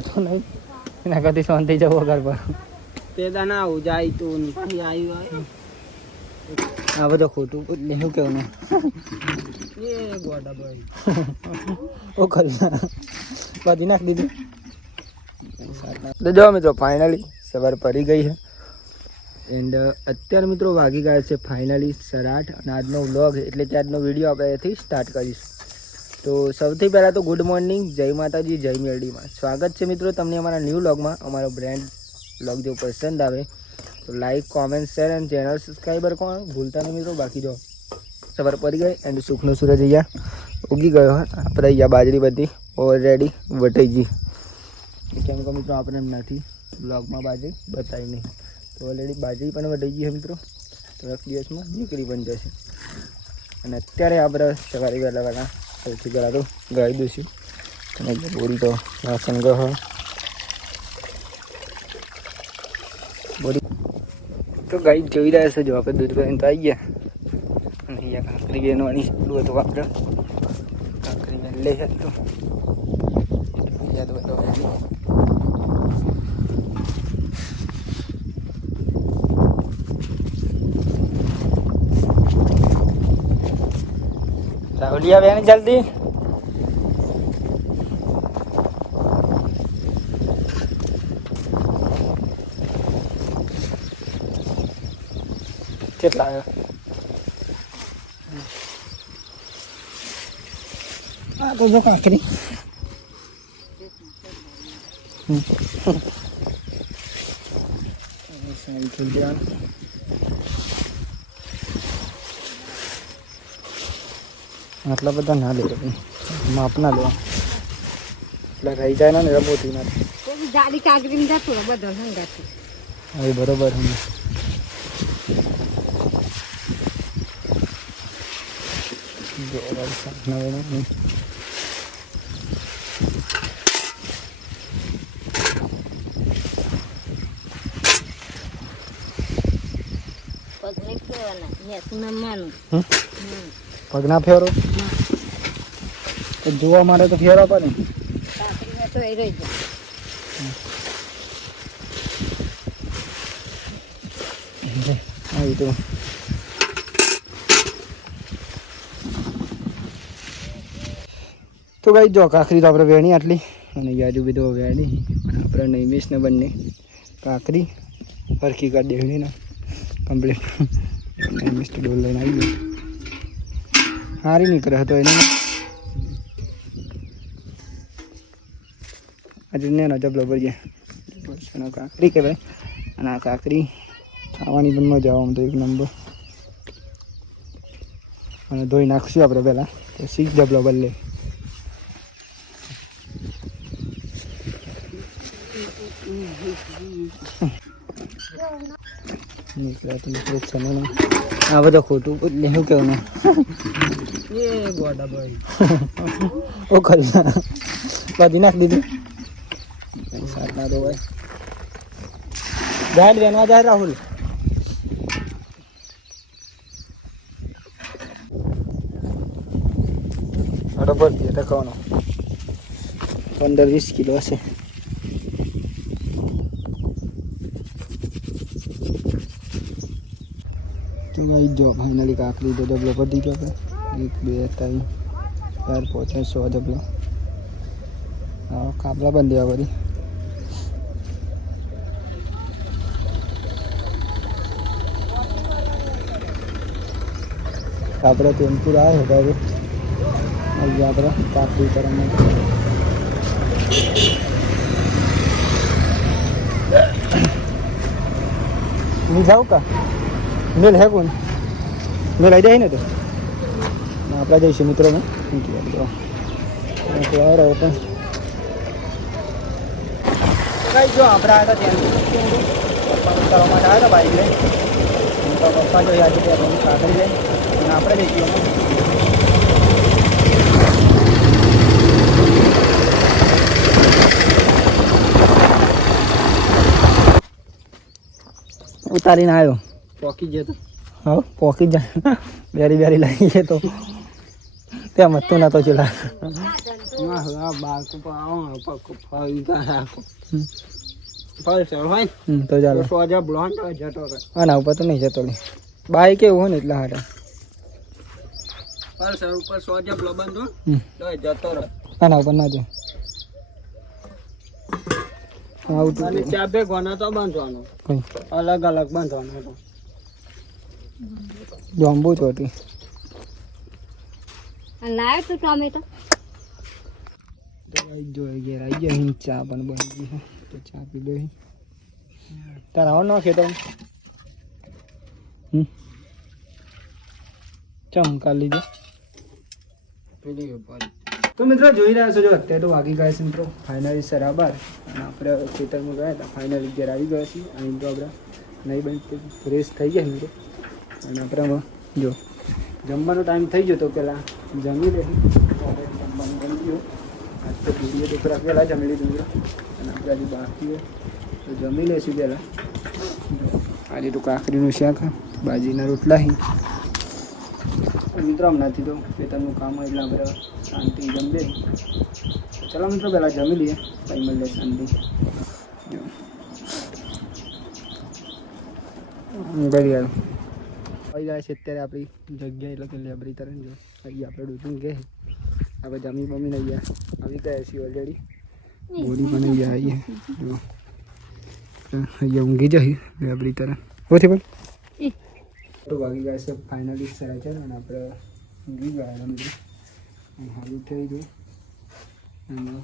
કરતો નહીં એના કરતી શાંતિ જવો ઘર પર તે દાના આવું જાય તો પછી આવ્યું આ બધું ખોટું એટલે શું કેવું ને એ ગોડા ભાઈ ઓ કરી બધી નાખ દીધી તો જો મિત્રો ફાઇનલી સવાર પડી ગઈ છે એન્ડ અત્યારે મિત્રો વાગી ગયા છે ફાઇનલી 8:30 અને આજનો વ્લોગ એટલે કે આજનો વિડીયો આપણે અહીંથી સ્ટાર્ટ કરીશું. તો સૌથી પહેલાં તો ગુડ મોર્નિંગ, જય માતાજી, જય મેરડીમાં. સ્વાગત છે મિત્રો તમને અમારા ન્યૂ વ્લોગમાં. અમારો બ્રેન્ડ વ્લોગ જો પસંદ આવે તો લાઈક, કોમેન્ટ, શેર અને ચેનલ સબસ્ક્રાઈબર કોણ ભૂલતા નહીં મિત્રો. બાકી જો સવાર પડી ગઈ એન્ડ સુખનો સૂરજ અહીંયા ઉગી ગયો. આપણે અહીંયા બાજરી બધી ઓલરેડી વટાઈ ગઈ કેમ કે મિત્રો આપણે એમ નથી બ્લોગમાં બાજરી બતાવી નહીં તો ઓલરેડી બાજરી પણ વટાઈ ગઈ છે મિત્રો. થોડાક દિવસમાં નીકળી પણ જશે. અને અત્યારે આપણે સવારે વહેલા સૌથી પહેલાં તો ગાઈ દઈશું અને બોરી તો વાસણ ગયો બોરી તો ગાઈ જોઈ રહ્યા છે. જો આપણે દૂધ કરીને તો આવી ગયા અને અહીંયા કાંકરી બેનવાની ચાલુ હતું આપણે કાંકરી બેન લઈ શકતું અહીંયા તો બધો રાहुलिया बहन जल्दी કેટલા આવ્યો આ તો જો કાંકરી આટલા બધા ના લે માપ ના લેવા એટલે રહી જાય ને મોટી ના જાડી કાગરી જતો બધો સંગાતી હવે બરોબર હું પગના ફેરો જોવા માટે તો ફેરો પડે તો એ રહી જાય. તો તો કઈ જો કાકરી તો આપણે વેણી આટલી અને યાજુ બી તો વેણી આપણે નૈમિષ ને બંને કાકરી હરખી કરી દેવી ને કમ્પ્લીટ નૈમિષ તો ડોલ લઈને આવી ગયો સારી નીકળે હતો એને આજે નેનો જબલો ભરી જાય કાકરી કહેવાય અને આ કાકરી ખાવાની પણ મજા આવે આમ તો એક નંબર. અને ધોઈ નાખશું આપણે પહેલાં તો શીખ જબલો બદલે આ બધું ખોટું એટલે શું કેવું ને એ ગોડા ભાઈ ઓ કરી બધી નાખ દીધી સાત ના દો ભાઈ ગાડી બેનવા જાય રાહુલ બરોબર ટકાવાનો 15-20 કિલો હશે. તો ભાઈ જો ફાઇનલી કાકરી તો ડબલો પડી ગયો 1 2 3 4 5 6 ડબલો કાપલા બંધ દેવા બધી આપણે ટેમ્પુ આવે છે હવે અહીંયા આપણે કાકરી કરવાનું नहीं जाओ का मेल है कौन मेल आई जाए ना तो आप जैसे मित्रों में जो आप आया था बाइक ले पप्पा जो आज काकरी ले आप देखिए उतारी ना आयो પોકી જતો हाँ पोकी जा बेरी बेरी लगी है तो त्या मत तो ना तो चला આ બાળકો પર આવો ફરી રાખો ફરી સર હોય તો ચાલો તો સોજા બ્લોન્ડ જતો રહે આના ઉપર તો નહીં જતો લે બાઈક એવું હોય ને એટલા હાટા ફરી સર ઉપર સોજા બ્લો બંધો તો જતો રહે આના ઉપર ના જાય આવું અને ચા બે ગોના તો બાંધવાનો કઈ અલગ અલગ બાંધવાનો હતો જોંબુ ચોટી અને લાવ્યો તું ટોમેટો જો ઘેર આવી ગયા અહીં ચા પણ બની ગઈ છે તો ચા પી લો તારા આવો નાખે તો ચમ કાઢ લીધો પેલી ઉપર તો મિત્રો જોઈ રહ્યા છો જો અત્યારે તો વાગી ગયા છે મિત્રો ફાઇનલી સરાબાર અને આપણે ખેતરમાં ગયા હતા ફાઇનલી ઘેર આવી ગયા છીએ અને તો આપણે નહીં બની ફ્રેશ થઈ ગયા મિત્રો અને આપણે જો જમવાનો ટાઈમ થઈ ગયો તો પહેલાં જમી લે જમવાનું બની ગયો આજ તો પૂરીએ તો પહેલાં જમી લીધું મિત્રો અને આપણે હજી બાકી હોય તો જમી લઈશું પહેલાં આજે તો કાકરીનું શાક બાજીના રોટલા મિત્રો હમણાંથી તો ખેતરનું કામ હોય એટલે આપણે શાંતિ જમીએ ચાલો મિત્રો પહેલાં જમી લઈએ પછી મળીએ શાંતિ કરી યાર આવી જાય છે અત્યારે આપણી જગ્યા એટલે કે લેબરી તરફ જો અહીં આપણે ડૂચું કે આપણે જમી બમી નહીં ગયા આવી ગયા છીએ ઓલરેડી બોડી પણ નહીં ગયા આવીએ જો અહીંયા ઊંઘી જાય લેબરી તરફ ઓછી પણ તો વાગી ગયા છે ફાઇનલી સરા છે અને આપણે ઊંઘી ગયા મિત્રો હાલું થઈ ગયું અને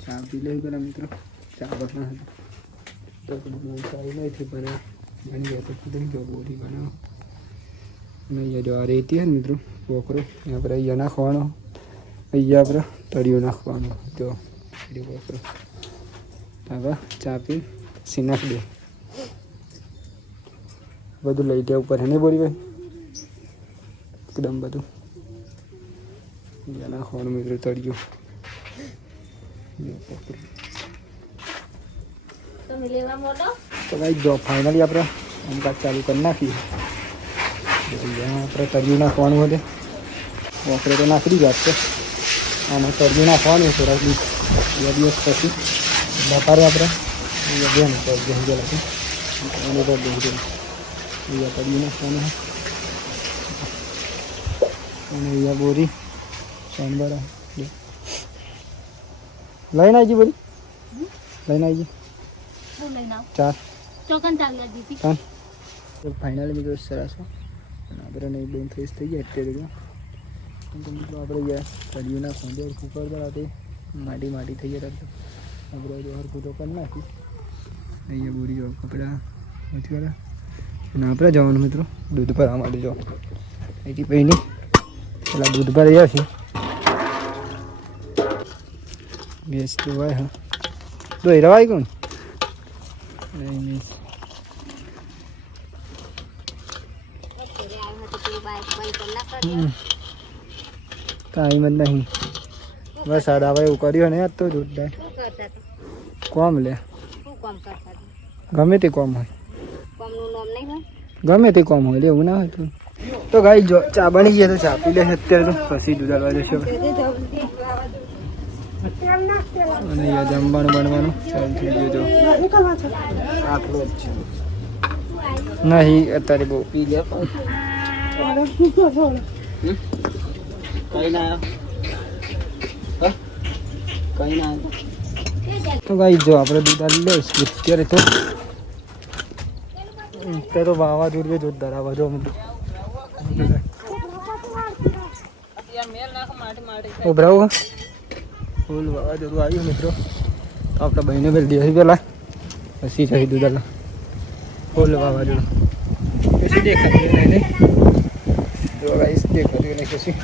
ચા પી લઈ પેલા મિત્રો ચા પણ હતી તો બહુ સારી નથી પણ બની ગયા તો થઈ ગયો બોરી બનાવો અને અહીંયા જો આ રેતી છે ને મિત્રો પોકરો આપણે અહીંયા નાખવાનો અહીંયા આપણે તળિયો નાખવાનો જો પોકરો હવે ચા પી પછી નાખ દે બધું લઈ ગયા ઉપર એને બોરી ભાઈ એકદમ બધું નાખવાનું મિત્રો તળિયું તો ભાઈ જો ફાઇનલી આપણે કામકાજ ચાલુ કરી નાખીએ આપણે તળિયું નાખવાનું હતું વોકરે તો નાખી દીધા છે આમાં તળિયું નાખવાનું થોડાક બે દિવસ પછી બપારે આપણે બેન ગયેલા છે એને પર અહીંયા તળિયું નાખવાનું અને અહીંયા બોરી સાંભળા લઈને આવી બોરી લઈને આવી ચાર ફાઇનલી મિત્રો સરસ અને આપણે નહીં બહુ ફ્રેશ થઈ ગયા અત્યારે તો મિત્રો આપણે ગયા તળિયુંના ખોંજે કુકર હતી માટી થઈ ગયા તો આપણે જો હરખું તો કરી નાખી અહીંયા બોરી જો કપડાં મચવાડા અને આપણે જવાનું મિત્રો દૂધ ભરવા માટે જો અહીંથી પહેલી પેલા દૂધ ભરાઈ છે ભેંસ તો હોય હા દોઈ રવાય કોણ નહીં ટાઈમ જ નહીં બસ આ દાવા એવું કર્યું ને તો જોરદાર કોમ લે ગમે તે કોમ હોય ગમે તે કોમ હોય એવું ના હોય તો ગાઈ જો ચા બની ગયા તો ચા પી લે અત્યારે તો પછી દૂધ આવવા જશે અને અહીંયા જમવાનું બનવાનું ચાલુ થઈ ગયું જો આટલું જ છે નહીં અત્યારે બહુ પી ગયા કઈ ના કઈ ના તો ગાઈ જો આપણે દૂધ આવી લઈશ અત્યારે તો વાવાઝોડું બી જોરદાર આવા જો ઉભરાવું ફૂલ વાવાઝોડું આવ્યું મિત્રો તો આપણા બહેને પેલી દિવસ પહેલાં પછી જઈ દૂધ ફૂલ વાવાઝોડું કશી દેખાતું નહીં જો ગાઈસ દેખાતું નહીં કશી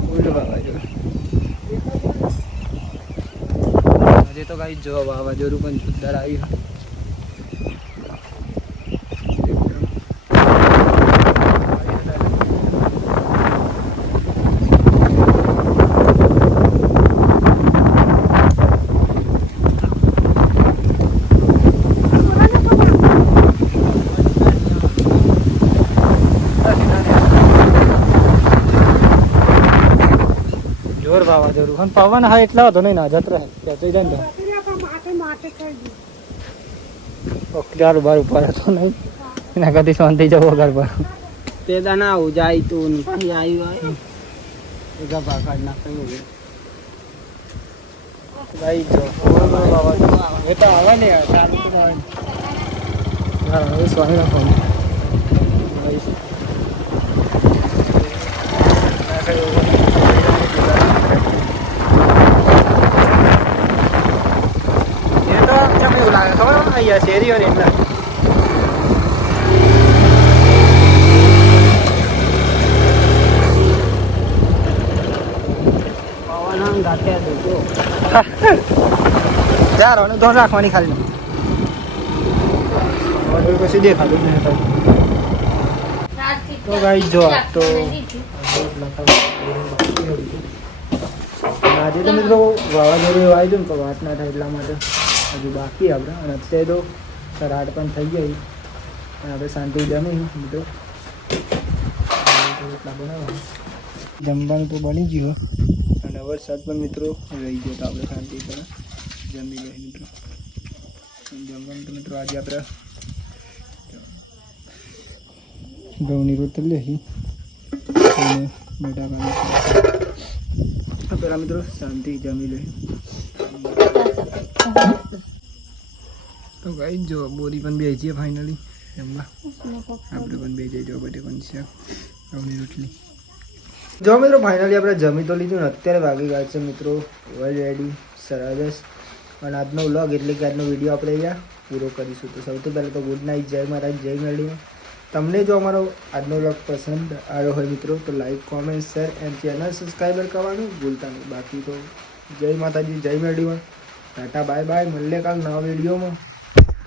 ફૂલ વાવાઝોડું આજે તો ગાઈસ જો વાવાઝોડું પણ જોરદાર આવ્યું વાવાઝોડું પણ પવન હા એટલા હતો નહીં ના જત રહે ખેંચાઈ જાય ને તો ચાર બાર ઉપર હતો નહીં એના કદી શાંતિ જવો ઘર પર તે દાના આવું જાય તું ને પછી આવ્યું એ ગભા કાઢ નાખ્યું ભાઈ જો વાવાઝોડું એ તો આવે ને ચાલુ તો આવે હા હવે સ્વામીના ફોન એ તો કેમ એવું લાગે ખબર અહીંયા શેરીઓ ને એટલે પવન આમ ગાતે દેજો ચાર અને ધોન રાખવાની ખાલી પછી દેખાતું જ નહીં તો ભાઈ જો તો આજે તો મિત્રો વાવાઝોડું એવું આવી ને તો વાત ના થાય એટલા માટે હજુ બાકી આપણે અને અત્યારે તો સરાટ પણ થઈ ગઈ અને આપણે શાંતિ જમી મિત્રો એટલા બનાવવા જમવાનું તો બની ગયું અને વરસાદ પણ મિત્રો રહી ગયો તો આપણે શાંતિ પર જમી લઈએ મિત્રો જમવાનું તો મિત્રો આજે આપણે ઘઉંની રોટલી લઈ અને બટાકાની પેલા મિત્રો શાંતિ જમી લઈ તો ગાઈ જો બોરી પણ બે જઈએ ફાઇનલી જમવા આપણે પણ બે જઈ જો બટેકાની શાક ઘઉંની રોટલી જો મિત્રો ફાઇનલી આપણે જમી તો લીધું ને અત્યારે વાગી ગયા છે મિત્રો ઓલરેડી 10:30 અને આજનો વ્લોગ એટલે કે આજનો વિડીયો આપણે અહીંયા પૂરો કરીશું તો સૌથી પહેલાં તો ગુડ નાઇટ જય મહારાજ જય મેળવીને તમને જો અમારો આજનો વ્લોગ પસંદ આવ્યો હોય મિત્રો તો like comment share and channel subscriber કરવાનું ભૂલતા નહીં બાકી તો જય માતાજી જય મેળવીને ટાટા બાય બાય મળીએ કાલ નવા વિડીયોમાં